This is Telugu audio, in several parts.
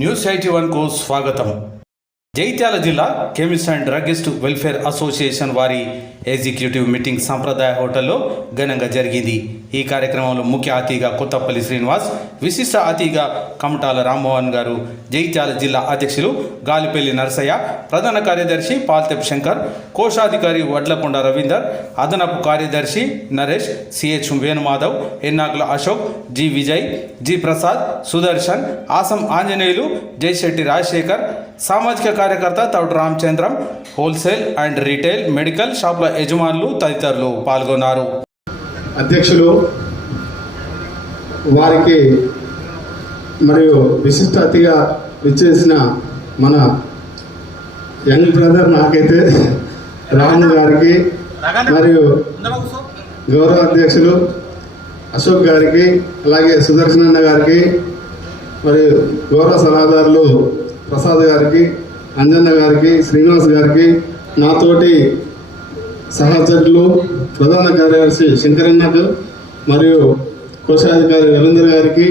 న్యూస్ 81 కు స్వాగతం. జైత్యాల జిల్లా chemist and druggist welfare association వారి ఎగ్జిక్యూటివ్ మీటింగ్ సంప్రదాయ హోటల్లో ఘనంగా జరిగింది. ఈ కార్యక్రమంలో ముఖ్య అతిథిగా కొత్తపల్లి శ్రీనివాస్, విశిష్ట అతిథిగా కమటాల రామ్మోహన్ గారు, జైత్యాల జిల్లా అధ్యక్షులు గాలిపల్లి నరసయ్య, ప్రధాన కార్యదర్శి పాల్తెప్ శంకర్, కోశాధికారి వడ్లకొండ రవీందర్, అదనపు కార్యదర్శి Naresh, CH Venumadhav, Ennakula Ashok, G Vijay, G Prasad, Sudarshan, Asam Anjaneyulu, Jaishetti Rajasekhar, సామాజిక కార్యకర్త Thoudu Ramachandram, wholesale and retail medical షాపుల యజమానులు తదితరులు పాల్గొన్నారు. అధ్యక్షులు వారికి మరియు విశిష్ట అతిథిగా విచ్చేసిన మన యంగ్ బ్రదర్ నాకైతే రాము గారికి మరియు గౌరవ అధ్యక్షులు అశోక్ గారికి, అలాగే సుదర్శన్ అన్న గారికి, మరియు గౌరవ సలహాదారులు ప్రసాద్ గారికి, అంజన్న గారికి, శ్రీనివాస్ గారికి, నాతోటి సహచరులు ప్రధాన కార్యదర్శి శంకరన్నకు, మరియు కోశాధికారి రవీందర్ గారికి,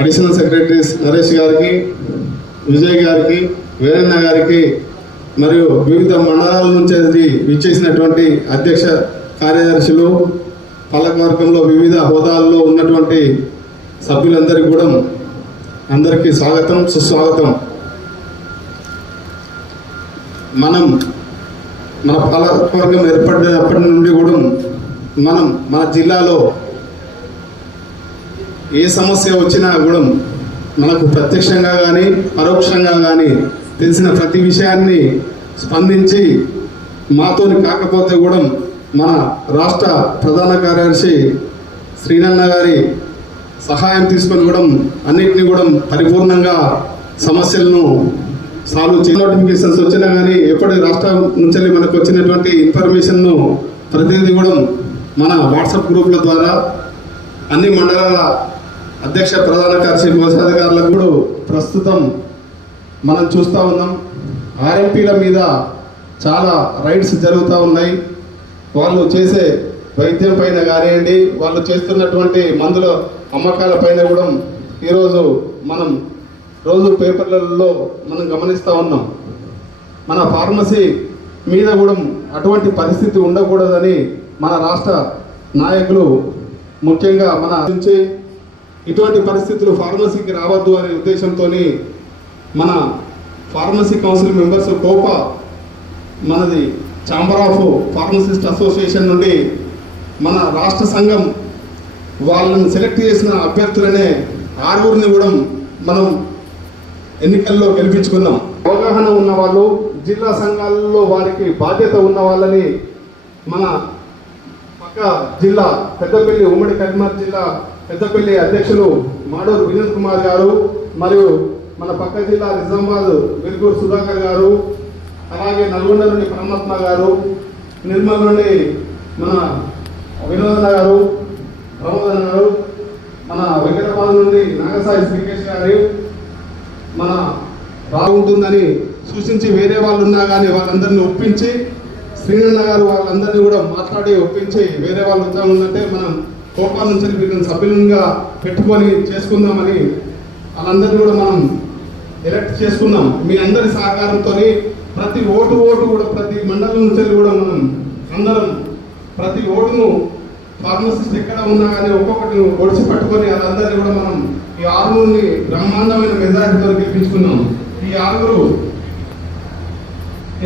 అడిషనల్ సెక్రటరీస్ నరేష్ గారికి, విజయ్ గారికి, వీరన్న గారికి, మరియు వివిధ మండలాల నుంచి విచ్చేసినటువంటి అధ్యక్ష కార్యదర్శులు, పాలకవర్గంలో వివిధ హోదాల్లో ఉన్నటువంటి సభ్యులందరికీ కూడా అందరికీ స్వాగతం, సుస్వాగతం. మన పాలకవర్గం ఏర్పడినప్పటి నుండి కూడా మన జిల్లాలో ఏ సమస్య వచ్చినా కూడా మనకు ప్రత్యక్షంగా కానీ పరోక్షంగా కానీ తెలిసిన ప్రతి విషయాన్ని స్పందించి మాతోని కాకపోతే కూడా మన రాష్ట్ర ప్రధాన కార్యదర్శి శ్రీనన్న గారి సహాయం తీసుకొని కూడా అన్నింటినీ కూడా పరిపూర్ణంగా సమస్యలను సాల్వ్ నోటిఫికేషన్స్ వచ్చినా కానీ ఎప్పటి రాష్ట్రం నుంచి మనకు వచ్చినటువంటి ఇన్ఫర్మేషన్ను ప్రతినిధి కూడా మన వాట్సాప్ గ్రూపుల ద్వారా అన్ని మండలాల అధ్యక్ష ప్రధాన కార్యదర్శి కోశాధికారులకు కూడా ప్రస్తుతం మనం చూస్తూ ఉన్నాం. ఆర్ఎంపీల మీద చాలా రైడ్స్ జరుగుతూ ఉన్నాయి. వాళ్ళు చేసే వైద్యం పైన కానివ్వండి, వాళ్ళు చేస్తున్నటువంటి మందుల అమ్మకాల పైన కూడా ఈరోజు మనం రోజు పేపర్లలో మనం గమనిస్తూ ఉన్నాం. మన ఫార్మసీ మీద కూడా అటువంటి పరిస్థితి ఉండకూడదని మన రాష్ట్ర నాయకులు ముఖ్యంగా మన నుంచి ఇటువంటి పరిస్థితులు ఫార్మసీకి రావద్దు అనే ఉద్దేశంతో మన ఫార్మసీ కౌన్సిల్ మెంబర్స్ కోపా మనది ఛాంబర్ ఆఫ్ ఫార్మసిస్ట్ అసోసియేషన్ నుండి మన రాష్ట్ర సంఘం వాళ్ళని సెలెక్ట్ చేసిన అభ్యర్థులనే 6 కూడా మనం ఎన్నికల్లో గెలిపించుకున్నాం. అవగాహన ఉన్న వాళ్ళు, జిల్లా సంఘాలలో వారికి బాధ్యత ఉన్న వాళ్ళని మన పక్క జిల్లా పెద్దపల్లి, ఉమ్మడి కరీంనగర్ జిల్లా పెద్దపల్లి అధ్యక్షులు మాడూరు వినోద్ కుమార్ గారు, మరియు మన పక్క జిల్లా నిజామాబాద్ వెలుగూరు సుధాకర్ గారు, అలాగే నల్గొండ నుండి పరమాత్మ గారు, నిర్మల్ నుండి మన వినోదన్న గారు, ప్రమోదన్న గారు, మన వెంకటపాద నుండి నాగసాయి శ్రీకేష్ గారు మన బాగుంటుందని సూచించి వేరే వాళ్ళు ఉన్నా కానీ వాళ్ళందరినీ ఒప్పించి, శ్రీనన్న గారు వాళ్ళందరినీ కూడా మాట్లాడి ఒప్పించి వేరే వాళ్ళు ఉందంటే మనం కోపా నుంచి వీళ్ళని సభ్యులుగా పెట్టుకొని చేసుకుందామని వాళ్ళందరినీ కూడా మనం ఎలక్ట్ చేసుకున్నాం. మీ అందరి సహకారంతో ప్రతి ఓటు కూడా ప్రతి మండలం నుంచి కూడా మనం అందరం ప్రతి ఓటును ఫార్మసిస్ట్ ఎక్కడ ఉన్నా కానీ ఒక్కొక్కటి ఒడిసి పట్టుకొని వాళ్ళందరినీ కూడా మనం ఈ 6 బ్రహ్మాండమైన మెజారిటీతో గెలిపించుకున్నాం. ఈ 6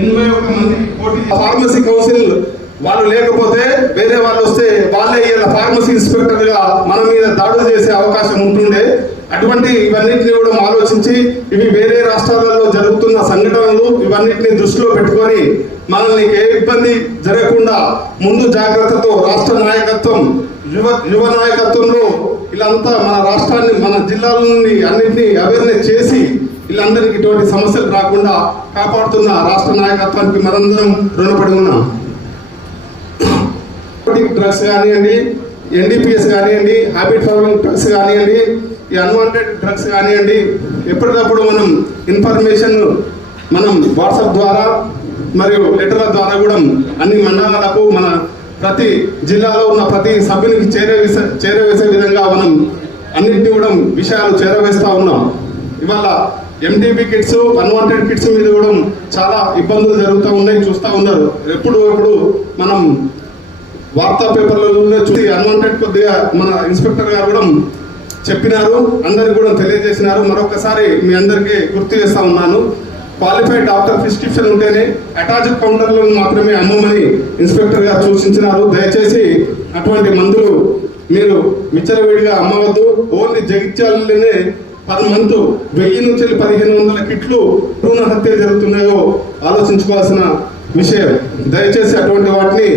81 మంది పోటీ. ఫార్మసీ కౌన్సిల్ వాళ్ళు లేకపోతే వేరే వాళ్ళు వస్తే వాళ్ళే ఇలా ఫార్మసీ ఇన్స్పెక్టర్ గా మన మీద దాడులు చేసే అవకాశం ఉంటుండే. అటువంటి ఇవన్నిటిని కూడా ఆలోచించి ఇవి వేరే రాష్ట్రాలలో జరుగుతున్న సంఘటనలు ఇవన్నిటిని దృష్టిలో పెట్టుకొని మనల్ని ఏ ఇబ్బంది జరగకుండా ముందు జాగ్రత్తతో రాష్ట్ర నాయకత్వం, యువ నాయకత్వంలో వీళ్ళంతా మన రాష్ట్రాన్ని, మన జిల్లాల నుండి అన్నింటినీ అవేర్నెస్ చేసి వీళ్ళందరికీ ఇటువంటి సమస్యలు రాకుండా కాపాడుతున్న రాష్ట్ర నాయకత్వానికి మనందరం రుణపడి ఉన్నాం. డ్రగ్స్ కానివ్వండి, ఎన్డీపీఎస్ కానివ్వండి, హ్యాబిట్ ఫార్మింగ్ డ్రగ్స్ కానివ్వండి, ఈ అన్వాంటెడ్ డ్రగ్స్ కానివ్వండి, ఎప్పటికప్పుడు మనం ఇన్ఫర్మేషన్ మనం వాట్సాప్ ద్వారా మరియు లెటర్ల ద్వారా కూడా అన్ని మండలాలకు మన ప్రతి జిల్లాలో ఉన్న ప్రతి సభ్యునికి చేరవేసే విధంగా మనం అన్నింటినీ కూడా విషయాలు చేరవేస్తూ ఉన్నాం. ఇవాళ ఎండిబి కిట్స్ అన్వాంటెడ్ కిట్స్ మీద కూడా చాలా ఇబ్బందులు జరుగుతూ ఉన్నాయి, చూస్తూ ఉన్నారు. ఎప్పుడు మనం వార్తా పేపర్లలో చూసి అన్వాంటెడ్ కొద్దిగా మన ఇన్స్పెక్టర్ గారు కూడా చెప్పినారు, అందరికి కూడా తెలియజేసినారు. మరొకసారి మీ అందరికీ గుర్తు చేస్తా ఉన్నాను, క్వాలిఫైడ్ డాక్టర్ ప్రిస్క్రిప్షన్ ఉంటేనే అటాచ్డ్ కౌంటర్లను మాత్రమే అమ్మమని ఇన్స్పెక్టర్ గారు సూచించినారు. దయచేసి అటువంటి మందులు మీరు విచ్చలవిడిగా అమ్మవద్దు. ఓన్లీ జగిత్యాలలోనే పర్ మంత్ 1000 నుంచి 1500 కిట్లు భ్రూణ హత్య జరుగుతున్నాయో ఆలోచించుకోవాల్సిన విషయం. దయచేసి అటువంటి వాటిని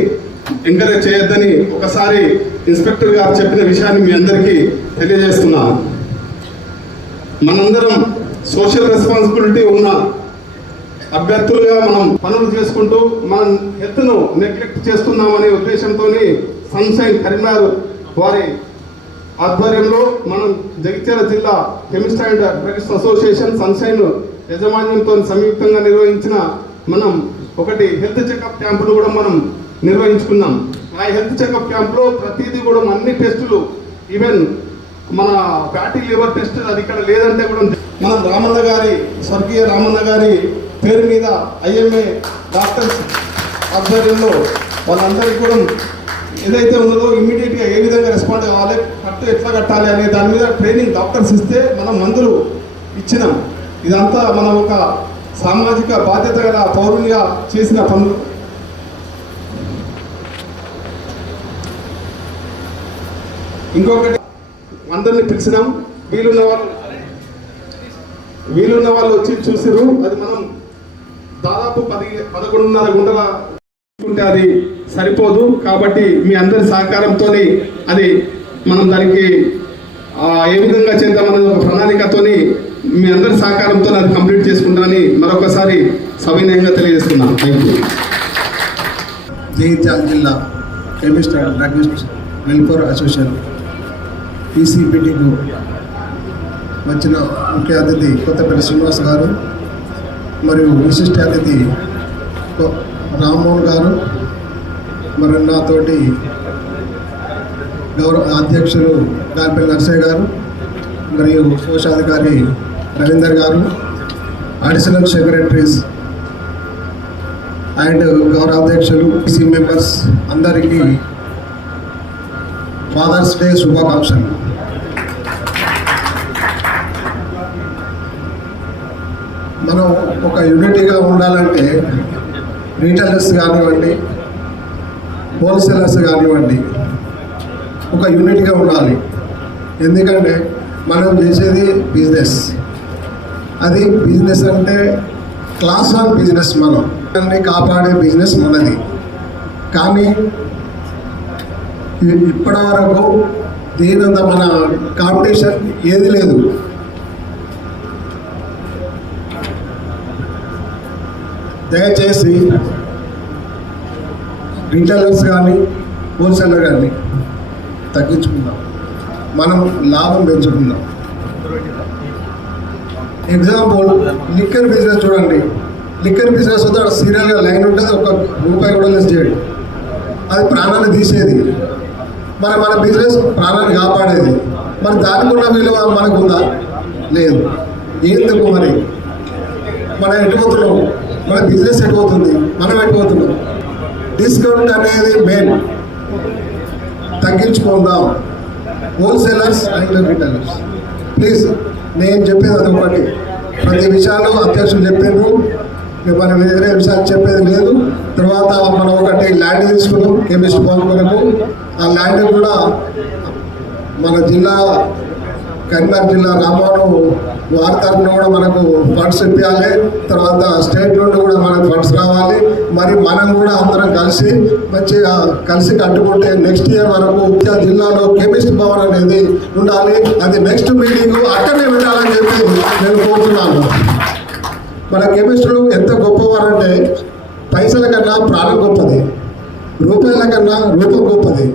ఎంకరేజ్ చేయొద్దని ఒకసారి ఇన్స్పెక్టర్ గారు చెప్పిన విషయాన్ని మీ అందరికీ తెలియజేస్తున్నాను. మనందరం సోషల్ రెస్పాన్సిబిలిటీ ఉన్న అభ్యర్థులుగా మనం పనులు చేసుకుంటూ మన హెల్త్ను నెగ్లెక్ట్ చేస్తున్నామనే ఉద్దేశంతో సన్షైన్ కరీంనగర్ వారి ఆధ్వర్యంలో మనం జగిత్యాల జిల్లా chemist and drugs association Sunshine యాజమాన్యంతో సంయుక్తంగా నిర్వహించిన మనం ఒకటి హెల్త్ చెకప్ క్యాంపును కూడా మనం నిర్వహించుకున్నాం. ఆ హెల్త్ చెకప్ క్యాంప్లో ప్రతిదీ కూడా అన్ని టెస్టులు, ఈవెన్ మన ఫ్యాటీ లివర్ టెస్ట్ అది ఇక్కడ లేదంటే కూడా మన రామన్న గారి స్వర్గీయ రామన్న గారి పేరు మీద ఐఎంఏ డాక్టర్స్ ఆధ్వర్యంలో వాళ్ళందరికీ కూడా ఏదైతే ఉన్నదో ఇమ్మీడియట్గా ఏ విధంగా రెస్పాండ్ కావాలి, కట్టు ఎట్లా కట్టాలి అనే దాని మీద ట్రైనింగ్ డాక్టర్స్ ఇస్తే మనం మందులు ఇచ్చినాం. ఇదంతా మనం ఒక సామాజిక బాధ్యత గల పౌరునిగా చేసిన పనులు. ఇంకొకటి అందరిని పిలిచినాం, వీలున్న వాళ్ళు వచ్చి చూసిరు. అది మనం దాదాపు 11:30 గంటల ఉంటే అది సరిపోదు. కాబట్టి మీ అందరి సహకారంతో అది మనం దానికి ఏ విధంగా చేద్దామన్నది ఒక ప్రణాళికతో మీ అందరి సహకారంతో అది కంప్లీట్ చేసుకుంటామని మరొకసారి సవినయంగా తెలియజేస్తున్నాను. Thank you. జగిత్యాల జిల్లా chemist and drugs welfare association పీసీపీటీకు వచ్చిన ముఖ్య అతిథి కొత్తపల్లి శ్రీనివాస్ గారు మరియు విశిష్ట అతిథి రామ్మోహన్ గారు, మరి నాతోటి గౌరవ అధ్యక్షులు గార్పల్లి నర్సయ్య గారు మరియు కోశాధికారి రవీందర్ గారు, అడిషనల్ సెక్రటరీస్ అండ్ గౌరవాధ్యక్షులు పీసీ మెంబర్స్ అందరికీ ఫాదర్స్ డే శుభాకాంక్షలు. మనం ఒక యూనిటీగా ఉండాలంటే రీటైలర్స్ కానివ్వండి, హోల్సేలర్స్ కానివ్వండి, ఒక యూనిట్గా ఉండాలి. ఎందుకంటే మనం చేసేది బిజినెస్, అది బిజినెస్ అంటే క్లాస్ 1 బిజినెస్, మనం దాన్ని కాపాడే బిజినెస్ మనది. కానీ ఇప్పటి వరకు దీనంత మన కాంపిటీషన్ ఏది లేదు. దయచేసి రీటైలర్స్ కానీ హోల్సేలర్ కానీ తగ్గించుకుందాం, మనం లాభం పెంచుకుందాం. ఎగ్జాంపుల్ లిక్కర్ బిజినెస్ చూడండి, లిక్కర్ బిజినెస్ వద్ద సీరియల్గా లైన్ ఉంటుంది, ₹1 కూడా లెస్ చేయడు, అది ప్రాణాన్ని తీసేది. మన బిజినెస్ ప్రాణాన్ని కాపాడేది. మరి దానికి ఉన్న విలువ మనకు ఉందా? లేదు. ఎందుకు మరి మనం ఎటుపోతున్నాం? మన బిజినెస్ ఎటుపోతుంది, మనం ఎటుపోతున్నాం? డిస్కౌంట్ అనేది మెయిన్, తగ్గించుకుందాం. హోల్సేలర్స్ అండ్ రిటైలర్స్ ప్లీజ్, నేను చెప్పేది అది ఒకటి. ప్రతి విషయాలు అధ్యక్షులు చెప్పారు, మనం వేరే విషయాలు చెప్పేది లేదు. తర్వాత మనం ఒకటి ల్యాండ్ తీసుకున్నాం కెమిస్ట్ పార్క్ వరకు. ఆ ల్యాండ్ కూడా మన జిల్లా కరీంనగర్ జిల్లా రామవరం వారి తరఫున కూడా మనకు ఫండ్స్ ఇప్పించాలి. తర్వాత స్టేట్ నుండి కూడా మనకు ఫండ్స్ రావాలి. మరి మనం కూడా అందరం కలిసి మంచిగా కలిసి కట్టుకుంటే నెక్స్ట్ ఇయర్ వరకు జిల్లాలో కెమిస్ట్ భవన్ అనేది ఉండాలి. అది నెక్స్ట్ మీటింగ్ అక్కడనే పెట్టాలని చెప్పి నేను కోరుతున్నాను. మన కెమిస్టులు ఎంత గొప్పవారంటే పైసల కన్నా ప్రాణం గొప్పది, రూపాయల కన్నా రూపం గొప్పది,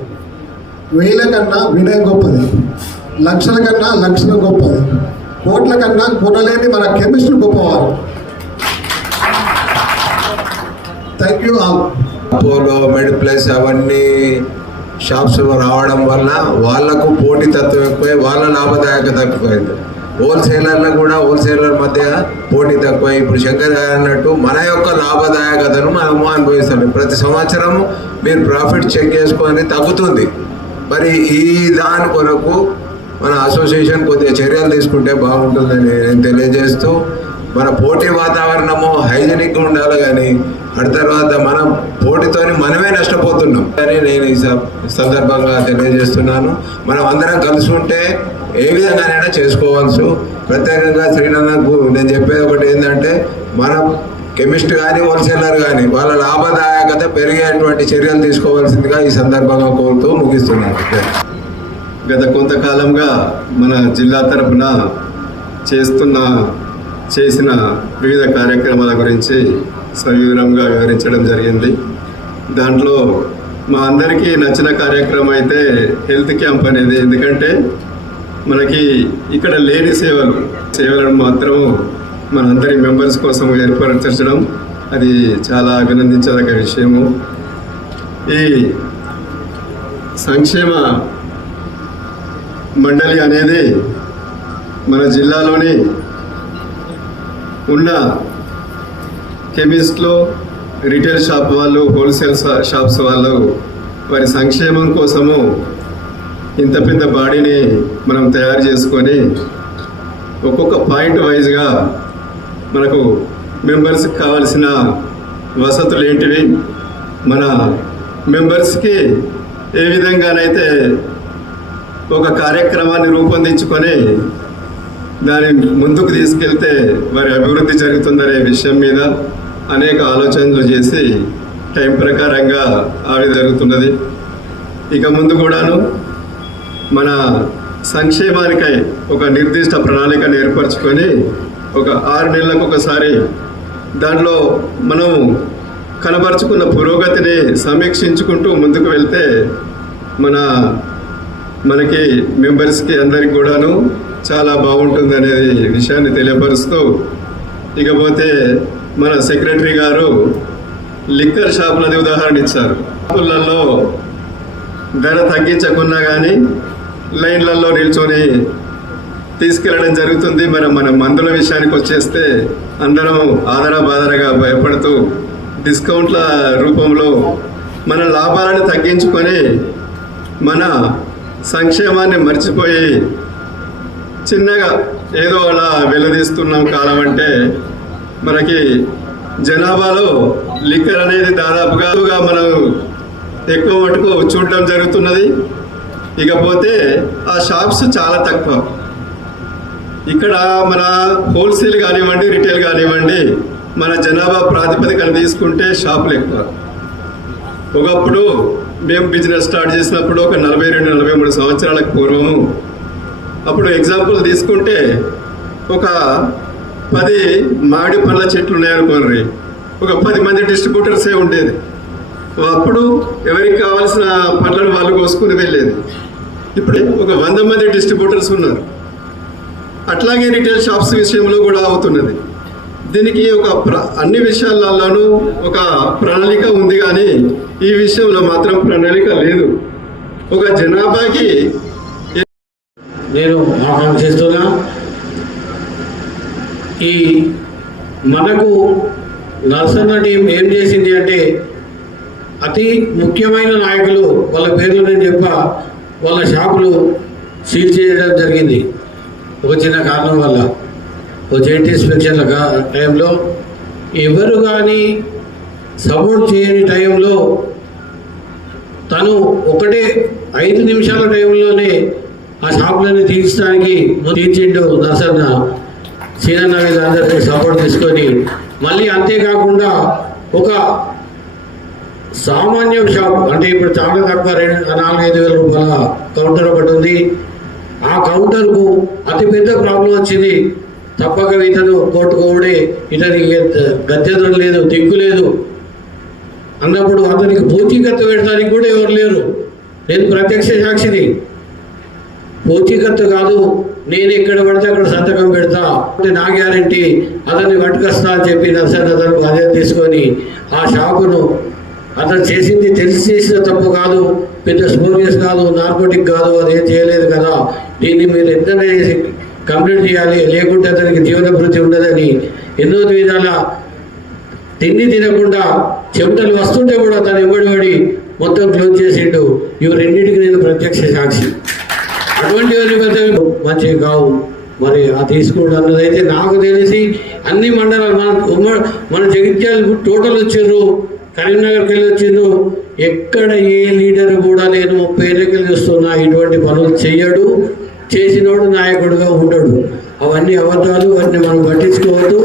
వేల కన్నా వినయం గొప్పది, లక్షల కన్నా లక్షలు గొప్పది, కోట్ల కన్నా కొనలేని మన కెమిస్ట్రీ గొప్పవారు. Thank you all. Apollo, MedPlus అవన్నీ షాప్స్ రావడం వల్ల వాళ్లకు పోటీతత్వం ఎక్కువై వాళ్ళ లాభదాయకత ఎక్కువైంది. హోల్సేలర్లకు కూడా హోల్సేలర్ మధ్య పోటీ తక్కువ. ఇప్పుడు శంకర్ గారు అన్నట్టు మన యొక్క లాభదాయకతను మనము అనుభవిస్తాం. ప్రతి సంవత్సరం మీరు ప్రాఫిట్ చెక్ చేసుకొని తగ్గుతుంది. మరి ఈ దాని కొరకు మన అసోసియేషన్ కొద్దిగా చర్యలు తీసుకుంటే బాగుంటుందని నేను తెలియజేస్తూ, మన పోటీ వాతావరణము హైజెనిక్గా ఉండాలి, కానీ అటు తర్వాత మనం పోటీతోని మనమే నష్టపోతున్నాం అని నేను ఈ సందర్భంగా తెలియజేస్తున్నాను. మనం అందరం కలిసి ఉంటే ఏ విధంగానైనా చేసుకోవచ్చు. ప్రత్యేకంగా శ్రీనందన్కు నేను చెప్పేది ఒకటి ఏంటంటే, మనం కెమిస్ట్ కానీ హోల్సేలర్ కానీ వాళ్ళ లాభదాయకత పెరిగేటువంటి చర్యలు తీసుకోవాల్సిందిగా ఈ సందర్భంగా కోరుతూ ముగిస్తున్నాను. గత కొంతకాలంగా మన జిల్లా తరఫున చేసిన వివిధ కార్యక్రమాల గురించి సవివరంగా వివరించడం జరిగింది. దాంట్లో మా అందరికీ నచ్చిన కార్యక్రమం అయితే హెల్త్ క్యాంప్ అనేది. ఎందుకంటే మనకి ఇక్కడ లేని సేవలను మాత్రం మన అందరి మెంబర్స్ కోసం ఏర్పరచడం అది చాలా అభినందించదగ్గ విషయము. ఈ సంక్షేమ మండలి అనేది మన జిల్లాలోని ఉన్న కెమిస్ట్లో రిటైల్ షాప్ వాళ్ళు, హోల్సేల్ షాప్స్ వాళ్ళు వారి సంక్షేమం కోసము ఇంత పెద్ద బాడీని మనం తయారు చేసుకొని ఒక్కొక్క పాయింట్ వైజ్గా మనకు మెంబర్స్కి కావాల్సిన వసతులు ఏంటివి, మన మెంబర్స్కి ఏ విధంగానైతే ఒక కార్యక్రమాన్ని రూపొందించుకొని దాన్ని ముందుకు తీసుకెళ్తే వారి అభివృద్ధి జరుగుతుందనే విషయం మీద అనేక ఆలోచనలు చేసి టైం ప్రకారంగా ఆవి జరుగుతున్నది. ఇక ముందు కూడాను మన సంక్షేమానికై ఒక నిర్దిష్ట ప్రణాళికను ఏర్పరచుకొని ఒక 6 నెలలకు ఒకసారి దాంట్లో మనం కనబరుచుకున్న పురోగతిని సమీక్షించుకుంటూ ముందుకు వెళ్తే మనకి మెంబర్స్కి అందరికి కూడాను చాలా బాగుంటుంది అనేది విషయాన్ని తెలియపరుస్తూ, ఇకపోతే మన సెక్రటరీ గారు లిక్కర్ షాపులది ఉదాహరణ ఇచ్చారు. షాపులలో ధర తగ్గించకున్నా కానీ లైన్లలో నిల్చొని తీసుకెళ్ళడం జరుగుతుంది. మన మందుల విషయానికి వచ్చేస్తే అందరం ఆదరబాదరగా భయపడుతూ డిస్కౌంట్ల రూపంలో మన లాభాలను తగ్గించుకొని మన సంక్షేమాన్ని మర్చిపోయి చిన్నగా ఏదో అలా వెల్లదీస్తున్నాం కాలం. మనకి జనాభాలో లిక్కర్ అనేది దాదాపుగా మనం ఎక్కువ మటుకు చూడడం జరుగుతున్నది. ఇకపోతే ఆ షాప్స్ చాలా తక్కువ. ఇక్కడ మన హోల్సేల్ కానివ్వండి, రిటైల్ కానివ్వండి, మన జనాభా ప్రాతిపదికన తీసుకుంటే షాపులు ఎక్కువ. ఒకప్పుడు మేము బిజినెస్ స్టార్ట్ చేసినప్పుడు ఒక 42-43 సంవత్సరాలకు పూర్వము, అప్పుడు ఎగ్జాంపుల్ తీసుకుంటే ఒక 10 మామిడి పండ్ల చెట్లు ఉన్నాయనుకోండి, ఒక 10 మంది డిస్ట్రిబ్యూటర్సే ఉండేది. అప్పుడు ఎవరికి కావాల్సిన పండ్లను వాళ్ళు కోసుకుని వెళ్ళేది. ఇప్పుడు ఒక 100 మంది డిస్ట్రిబ్యూటర్స్ ఉన్నారు. అట్లాగే రిటైల్ షాప్స్ విషయంలో కూడా అవుతున్నది. దీనికి అన్ని విషయాలలోనూ ఒక ప్రణాళిక ఉంది, కానీ ఈ విషయంలో మాత్రం ప్రణాళిక లేదు. ఒక జనాభాకి నేను ఆకాంక్షిస్తున్నా, ఈ మనకు నర్సన్న టీం ఏం చేసింది అంటే, అతి ముఖ్యమైన నాయకులు వాళ్ళ పేర్లు నేను చెప్పా, వాళ్ళ షాపులు సీల్ చేయడం జరిగింది. ఒక చిన్న కారణం వల్ల ఒక జెయింట్ ఇన్స్పెక్షన్ల టైంలో ఎవరు కానీ సపోర్ట్ చేయని టైంలో తను ఒకటే 5 నిమిషాల టైంలోనే ఆ షాపులన్నీ తీర్చిండు నర్సన్న. సీనన్న మీద అందరికీ సపోర్ట్ తీసుకొని, మళ్ళీ అంతేకాకుండా ఒక సామాన్య షాప్ అంటే ఇప్పుడు చాలా తక్కువ 4-5 వేల రూపాయల కౌంటర్ ఒకటి ఉంది. ఆ కౌంటర్కు అతిపెద్ద ప్రాబ్లం వచ్చింది. తప్పక ఇతను కోర్టుకోవడే, ఇతనికి గత్యంతరం లేదు, దిక్కు లేదు అన్నప్పుడు అతనికి పూచీకత్తు పెట్టడానికి కూడా ఎవరు లేరు. నేను ప్రత్యక్ష సాక్షిని. పూచీకత్తు కాదు, నేను ఎక్కడ పడితే అక్కడ సంతకం పెడతా, నా గ్యారంటీ, అతన్ని పట్టుకొస్తా అని చెప్పి నర్సన్న అతను అదే తీసుకొని ఆ షాపును, అతను చేసింది తెలిసి చేసిన తప్పు కాదు, పెద్ద స్మోరియస్ కాదు, నార్కోటిక్ కాదు, అదేం చేయలేదు కదా, దీన్ని మీరు ఎంతనే చేసి కంప్లీట్ చేయాలి, లేకుంటే అతనికి జీవన భృతి ఉండదని ఎన్నో విధాల తిండి తినకుండా చెమటలు వస్తుంటే కూడా తను ఎంబడి మొత్తం క్లోజ్ చేసిండు. ఇవి రెండింటికి నేను ప్రత్యక్ష సాక్షి. అటువంటి మంచివి కావు. మరి ఆ తీసుకోవడం అన్నదైతే నాకు తెలిసి అన్ని మండలాలు మన జగిత్యాల టోటల్ వచ్చిర్రు, కరీంనగర్కి వెళ్ళి వచ్చిండ్రు. ఎక్కడ ఏ లీడర్ కూడా నేను 30 ఎన్నికలు చూస్తున్నా ఇటువంటి పనులు చెయ్యడు, చేసినోడు నాయకుడుగా ఉండడు. అవన్నీ అబద్ధాలు, వాటిని మనం పట్టించుకోవద్దు.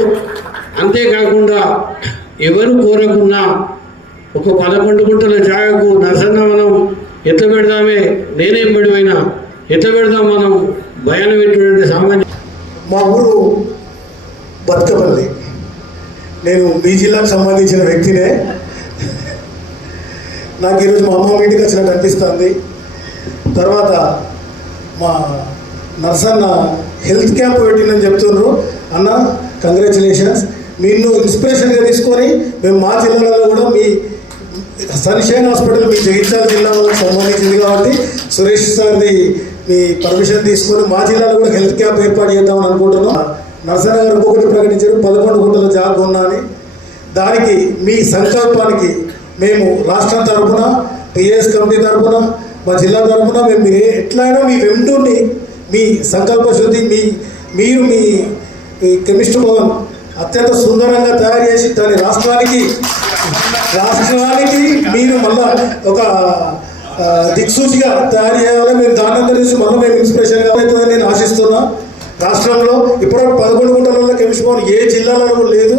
అంతేకాకుండా ఎవరు కోరకున్నా ఒక 11 గుంటల జాగకు నరసన్న మనం ఎట్లా పెడదామే, నేనేం పెడిపోయినా ఎట్లా పెడదాం మనం భయాన్ని పెట్టినటువంటి సామాన్య. మా ఊరు బతుకపల్లి. నేను మీ జిల్లాకు సంబంధించిన వ్యక్తినే. నాకు ఈరోజు మా అమ్మ ఇంటికి వచ్చినట్టు అనిపిస్తుంది. తర్వాత మా నర్సన్న హెల్త్ క్యాంప్ పెట్టిందని చెప్తున్నారు. అన్న కంగ్రాచులేషన్స్. నిన్ను ఇన్స్పిరేషన్గా తీసుకొని మేము మా జిల్లాలో కూడా మీ సన్షైన్ హాస్పిటల్ మీ జగిత్యాల జిల్లా వాళ్ళకి సంబంధించింది కాబట్టి సురేష్ సార్ది మీ పర్మిషన్ తీసుకొని మా జిల్లాలో కూడా హెల్త్ క్యాంప్ ఏర్పాటు చేద్దామని అనుకుంటున్నాం. నరసన్న గారు ఇంకొకటి ప్రకటించారు, 11 గుంటల జాగ ఉన్నా అని. దానికి మీ సంకల్పానికి మేము రాష్ట్రం తరఫున, పిఎస్ కమిటీ తరఫున, మా జిల్లా తరఫున మేము ఎట్లయినా మీ వెంటూని మీ సంకల్ప శుద్ధి మీరు మీ కెమిస్ట్రీ భవన్ అత్యంత సుందరంగా తయారు చేసి దాని రాష్ట్రానికి మీరు మళ్ళా ఒక దిక్సూచిగా తయారు చేయాలి. మేము దాని గురించి మళ్ళీ మేము ఇన్స్పిరేషన్గా అవుతుందని నేను ఆశిస్తున్నా. రాష్ట్రంలో ఇప్పుడు 11 గుంటలలో కెమిస్ట్రీ భవన్ ఏ జిల్లాలో కూడా లేదు.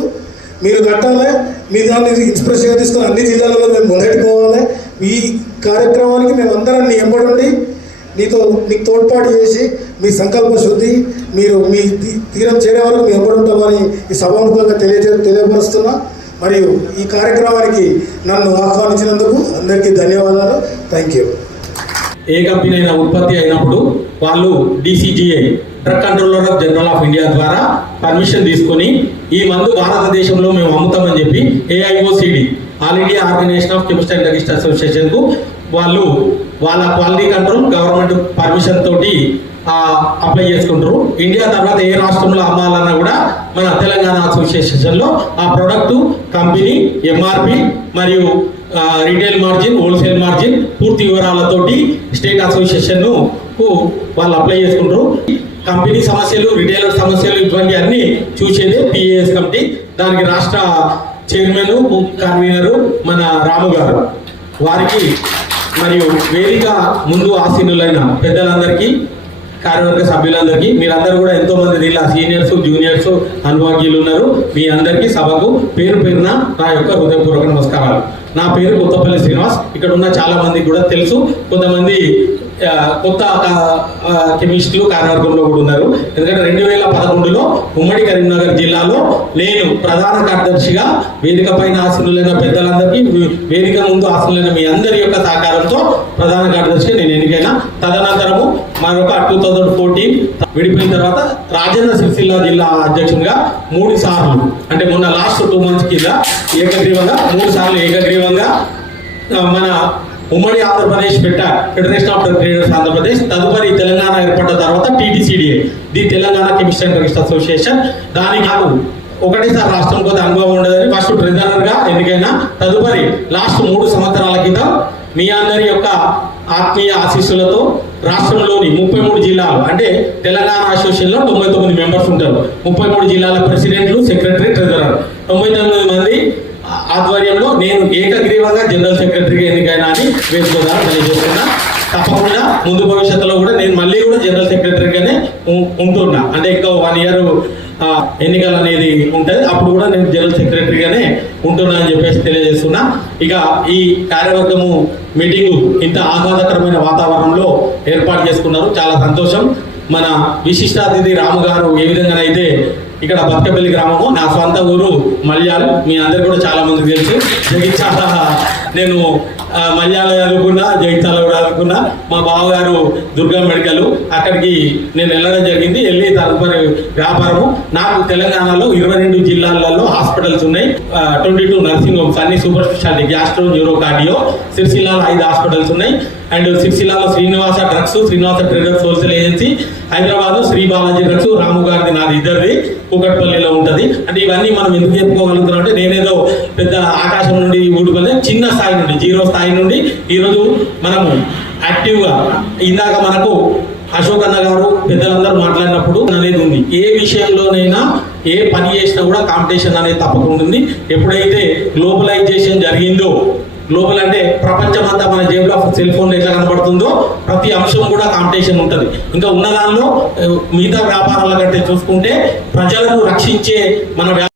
మీరు కట్టాలి. మీ దాన్ని ఇన్స్పిరేషన్గా తీసుకొని అన్ని జిల్లాలలో మేము మొదలెట్టుకోవాలి. ఈ కార్యక్రమానికి మేము అందరం నీ ఎంబడి నీకు తోడ్పాటు చేసి మీ సంకల్ప శుద్ధి మీరు మీ తీరం చేరే వరకు మేము ఎంబడి ఉంటామని ఈ సభాముఖంగా తెలియపరుస్తున్నా. మరియు ఈ కార్యక్రమానికి నన్ను ఆహ్వానించినందుకు అందరికీ ధన్యవాదాలు. Thank you. ఏ కంపెనీ అయినా ఉత్పత్తి అయినప్పుడు వాళ్ళు DCGI drug controller of general of India ద్వారా పర్మిషన్ తీసుకొని ఈ మందు భారతదేశంలో మేము అమ్ముతామని చెప్పి AIOCD all India organisation of chemist and druggist association కు వాళ్ళు వాళ్ళ క్వాలిటీ కంట్రోల్ గవర్నమెంట్ పర్మిషన్ తోటి అప్లై చేసుకుంటారు. ఇండియా తర్వాత ఏ రాష్ట్రంలో అమ్మాలన్నా కూడా మన తెలంగాణ అసోసియేషన్లో ఆ ప్రొడక్ట్ కంపెనీ MRP మరియు రీటైల్ మార్జిన్, హోల్సేల్ మార్జిన్ పూర్తి వివరాలతోటి స్టేట్ అసోసియేషన్ వాళ్ళు అప్లై చేసుకుంటారు. కంపెనీ సమస్యలు, రిటైలర్ సమస్యలు ఇటువంటి అన్ని చూసేది PAS కమిటీ. దానికి రాష్ట్ర చైర్మన్, కన్వీనరు మన రాము గారు. వారికి మరియు వేదిక ముందు ఆసీనులైన పెద్దలందరికీ, కార్యవర్గ సభ్యులందరికీ, మీరందరూ కూడా ఎంతో మంది దీనిలో సీనియర్స్, జూనియర్స్, అనుభవజ్ఞులు ఉన్నారు. మీ అందరికీ సభకు పేరు పేరున నా యొక్క హృదయపూర్వక నమస్కారాలు. నా పేరు కొత్తపల్లి శ్రీనివాస్. ఇక్కడ ఉన్న చాలా మందికి కూడా తెలుసు, కొంతమంది కొత్త కెమిస్టులు కార్యవర్గంలో కూడా ఉన్నారు. ఎందుకంటే 2011లో ఉమ్మడి కరీంనగర్ జిల్లాలో నేను ప్రధాన కార్యదర్శిగా వేదిక పైన ఆసీనులైన పెద్దలందరికీ, వేదిక ముందు ఆసీనులైన మీ అందరి యొక్క సహకారంతో ప్రధాన కార్యదర్శిగా నేను ఎన్నికైనా. తదనంతరము మరొక 2014 విడిపోయిన తర్వాత రాజన్న సిరిసిల్ల జిల్లా అధ్యక్షునిగా 3 సార్లు, అంటే మొన్న లాస్ట్ 2 months కింద ఏకగ్రీవంగా 3 సార్లు ఏకగ్రీవంగా మన ఉమ్మడి Andhra Pradesh federation of traders Andhra Pradesh, తదుపరి తెలంగాణ ఏర్పడ్డ తర్వాత TTCDA, the Telangana chemist and druggist association. దానికి నాకు ఒకటేసారి రాష్ట్రం కొద్ది అనుభవం ఉండదని ఫస్ట్ ట్రెజరర్గా ఎన్నికైనా. తదుపరి లాస్ట్ 3 సంవత్సరాల క్రితం మీ అందరి యొక్క ఆత్మీయ ఆశీస్సులతో రాష్ట్రంలోని 33 జిల్లాలు, అంటే తెలంగాణ అసోసియేషన్లో 99 మెంబర్స్ ఉంటారు. 33 జిల్లాల ప్రెసిడెంట్లు, సెక్రటరీ, ట్రెజరర్ 99 మంది ఆధ్వర్యంలో నేను ఏకగ్రీవంగా జనరల్ సెక్రటరీగా ఎన్నికైనా అని వేసుకోదా తెలియజేస్తున్నా. తప్పకుండా ముందు భవిష్యత్తులో కూడా నేను మళ్ళీ కూడా జనరల్ సెక్రటరీగానే ఉంటున్నా. అంటే ఇంకా 1 year ఎన్నికలు అనేది ఉంటుంది, అప్పుడు కూడా నేను జనరల్ సెక్రటరీగానే ఉంటున్నా అని చెప్పేసి తెలియజేస్తున్నా. ఇక ఈ కార్యవర్గము మీటింగు ఇంత ఆహ్లాదకరమైన వాతావరణంలో ఏర్పాటు చేసుకున్నారు, చాలా సంతోషం. మన విశిష్టాతిథి రాము గారు ఏ విధంగానైతే ఇక్కడ బతుకపల్లి గ్రామము, నా స్వంత ఊరు మల్యాల్, మీ అందరు కూడా చాలా మందికి తెలుసు. జగిత్యాల నేను మల్యాల చదువుకున్నా, జగిత్యాల కూడా చదువుకున్నా. మా బావగారు దుర్గా మెడికల్, అక్కడికి నేను వెళ్ళడం జరిగింది. వెళ్ళి తదుపరి వ్యాపారము. నాకు తెలంగాణలో 22 జిల్లాలలో హాస్పిటల్స్ ఉన్నాయి, 22 నర్సింగ్ హోమ్స్, అన్ని super speciality, gastro, neuro, cardio. సిరిసిల్లాలో 5 హాస్పిటల్స్ ఉన్నాయి. అండ్ సిరిసిల్లాలో Srinivasa drugs, Srinivasa traders wholesale agency, Hyderabad Sri Balaji drugs, Ramu గారిది నాది ఇద్దరిది కూకట్పల్లిలో ఉంటుంది. అంటే ఇవన్నీ మనం ఎందుకు చెప్పుకోగలుగుతున్నాం అంటే నేనేదో పెద్ద ఆకాశం నుండి ఊడిపోలే, చిన్న స్థాయి నుండి, 0 స్థాయి నుండి ఈరోజు మనము యాక్టివ్గా, ఇందాక మనకు అశోక్ అన్న గారు పెద్దలందరూ మాట్లాడినప్పుడు అనేది ఉంది, ఏ విషయంలోనైనా ఏ పని చేసినా కూడా కాంపిటీషన్ అనేది తప్పకుండా ఉంది. ఎప్పుడైతే గ్లోబలైజేషన్ జరిగిందో, గ్లోబల్ అంటే ప్రపంచం అంతా మన జేబులో సెల్ ఫోన్ ఎట్లా కనబడుతుందో ప్రతి అంశం కూడా కాంపిటీషన్ ఉంటుంది. ఇంకా ఉన్న దానిలో మిగతా వ్యాపారాల కంటే చూసుకుంటే ప్రజలను రక్షించే మన